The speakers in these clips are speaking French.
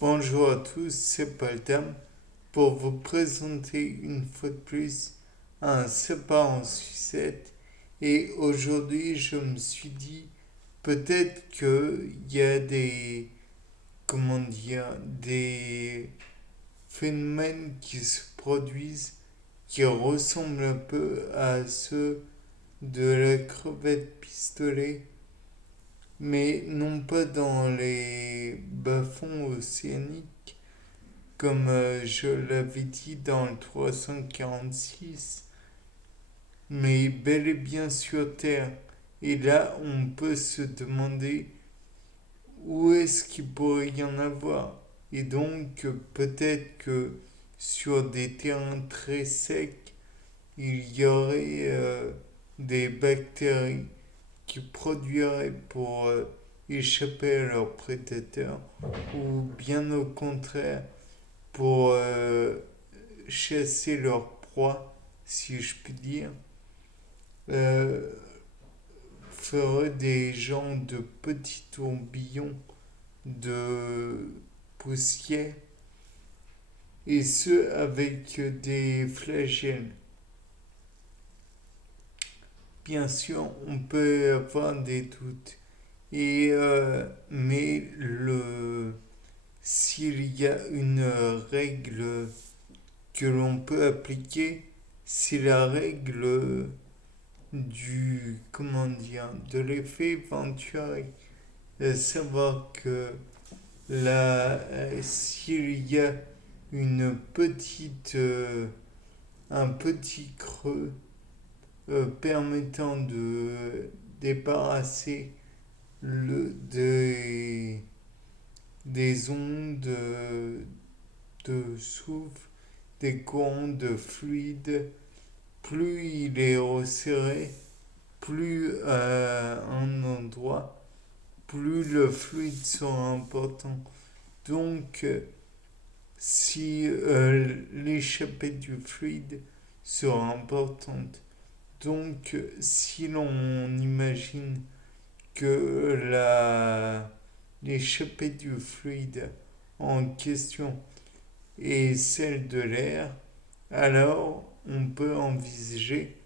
Bonjour à tous, c'est Paul Tam pour vous présenter une fois de plus un SEPA en sucette. Et aujourd'hui, je me suis dit peut-être qu'il y a des phénomènes qui se produisent qui ressemblent un peu à ceux de la crevette pistolet, mais non pas dans les bas-fonds océaniques comme je l'avais dit dans le 346, mais bel et bien sur Terre. Et là, on peut se demander où est-ce qu'il pourrait y en avoir. Et donc, peut-être que sur des terrains très secs, il y aurait des bactéries qui produiraient pour échapper à leurs prédateurs, ou bien au contraire, pour chasser leur proie, si je puis dire, euh, ferait des genres de petits tourbillons de poussière, et ce avec des flagelles. Bien sûr, on peut avoir des doutes. Mais s'il y a une règle que l'on peut appliquer, c'est la règle de l'effet Venturi. Savoir que s'il y a un petit creux permettant de débarrasser des ondes de souffle, des courants de fluide, plus il est resserré, plus un endroit, plus le fluide sera important. Donc, si l'échappée du fluide sera importante, donc si l'on imagine que l'échappée du fluide en question est celle de l'air, alors on peut envisager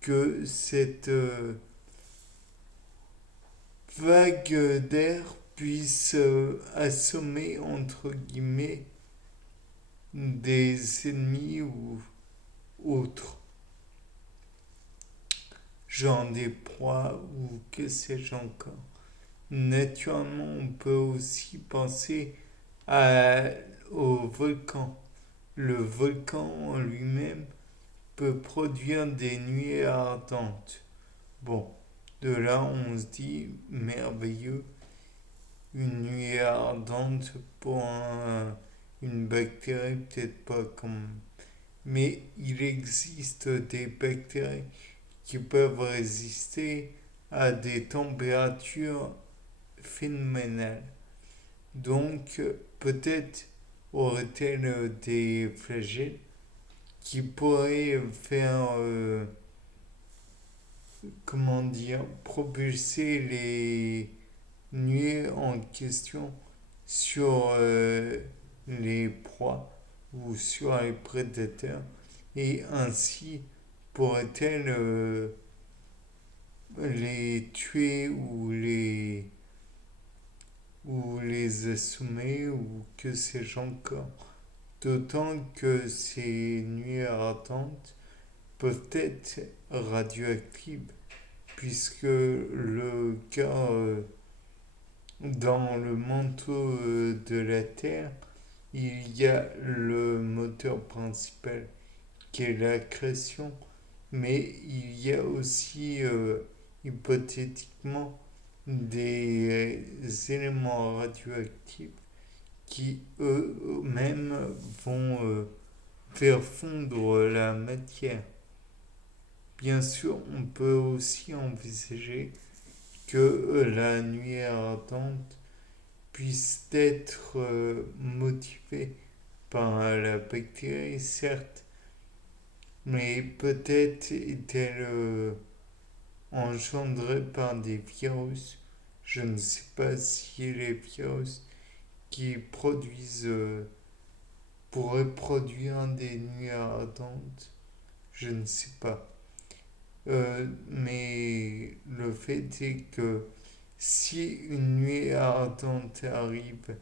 que cette vague d'air puisse assommer entre guillemets des ennemis ou autres, genre des proies ou que sais-je encore. Naturellement, on peut aussi penser à, au volcan. Le volcan en lui-même peut produire des nuées ardentes. Bon, de là, on se dit merveilleux, une nuée ardente pour une bactérie, peut-être pas comme. Mais il existe des bactéries qui peuvent résister à des températures phénoménales. Donc, peut-être aurait-elle des flagelles qui pourraient faire, propulser les nuées en question sur les proies ou sur les prédateurs, et ainsi pourrait-elle les tuer ou les assommer ou que sais-je encore. D'autant que ces nuées ardentes peuvent être radioactives, puisque le cas dans le manteau de la Terre, il y a le moteur principal qui est l'accrétion, mais il y a aussi hypothétiquement des éléments radioactifs qui eux-mêmes vont faire fondre la matière. Bien sûr, on peut aussi envisager que la nuée ardente puisse être motivée par la bactérie, certes, mais peut-être est-elle engendrée par des virus. Je ne sais pas si les virus qui produisent, pourraient produire des nuits ardentes. Je ne sais pas. Mais le fait est que si une nuée ardente arrive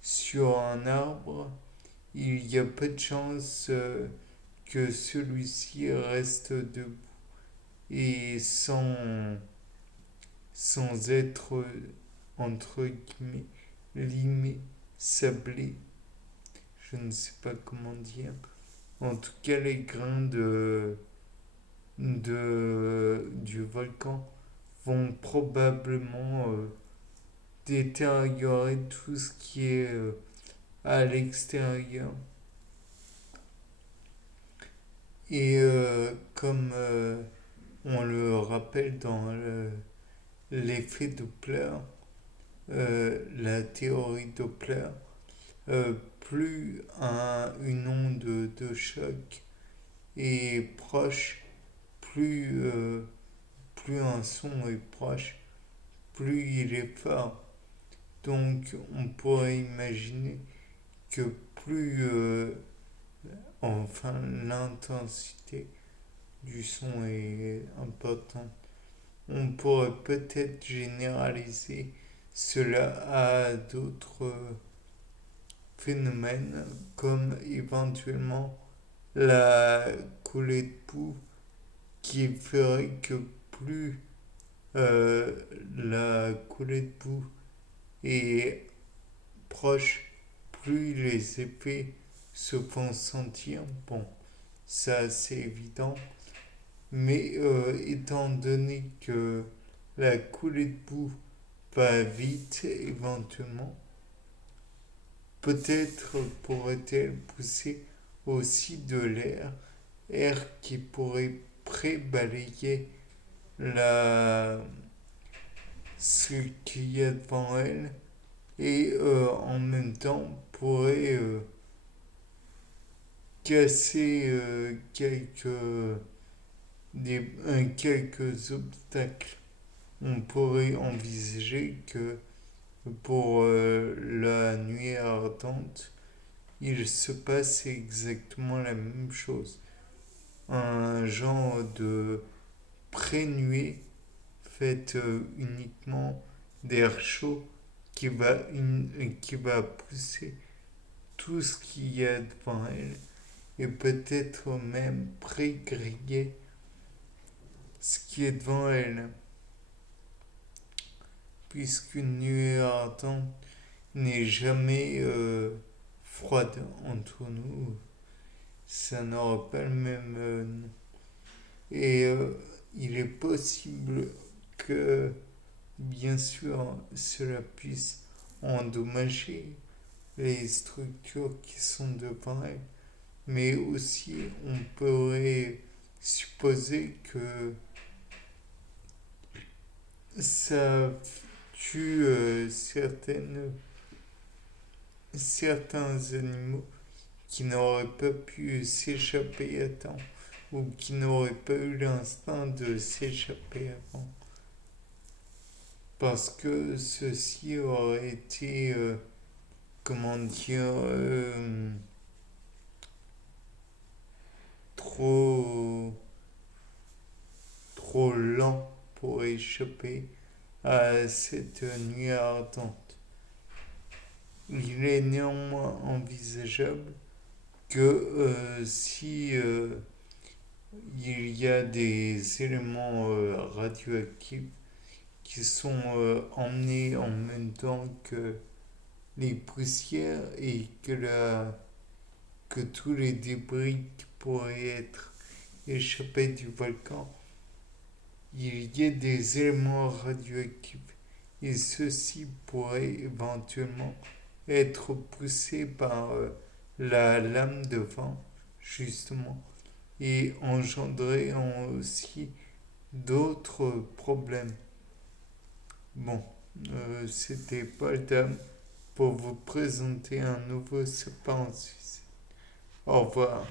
sur un arbre, il y a peu de chances que celui-ci reste debout et sans être, entre guillemets, limé, sablé. Je ne sais pas comment dire. En tout cas, les grains du volcan vont probablement détériorer tout ce qui est à l'extérieur. Et comme on le rappelle dans l'effet Doppler, la théorie Doppler, plus une onde de choc est proche, plus un son est proche, plus il est fort. Donc on pourrait imaginer que plus enfin l'intensité du son est importante, on pourrait peut-être généraliser cela à d'autres phénomènes comme éventuellement la coulée de boue qui ferait que plus la coulée de boue est proche, plus les effets se font sentir. Bon, ça c'est évident. Mais étant donné que la coulée de boue va vite éventuellement, peut-être pourrait-elle pousser aussi de air qui pourrait pré-balayer la, ce qu'il y a devant elle et en même temps pourrait casser quelques obstacles. On pourrait envisager que pour la nuit ardente, il se passe exactement la même chose. Un genre de pré-nuée faite uniquement d'air chaud qui va pousser tout ce qu'il y a devant elle et peut-être même pré-griller ce qui est devant elle, puisqu'une nuée ardente n'est jamais froide entre nous, ça n'aura pas le même nom. Et il est possible que, bien sûr, cela puisse endommager les structures qui sont devant elle, mais aussi on pourrait supposer que ça tue certains animaux qui n'auraient pas pu s'échapper à temps ou qui n'auraient pas eu l'instinct de s'échapper avant. Parce que ceci aurait été, comment dire, trop, trop lent pour échapper à cette nuit ardente. Il est néanmoins envisageable que si il y a des éléments radioactifs qui sont emmenés en même temps que les poussières et que tous les débris qui pourraient être échappés du volcan, il y a des éléments radioactifs et ceux-ci pourraient éventuellement être poussés par la lame de vent, justement, et engendrer aussi d'autres problèmes. Bon, c'était Paul Dame pour vous présenter un nouveau sapin en Suisse. Au revoir.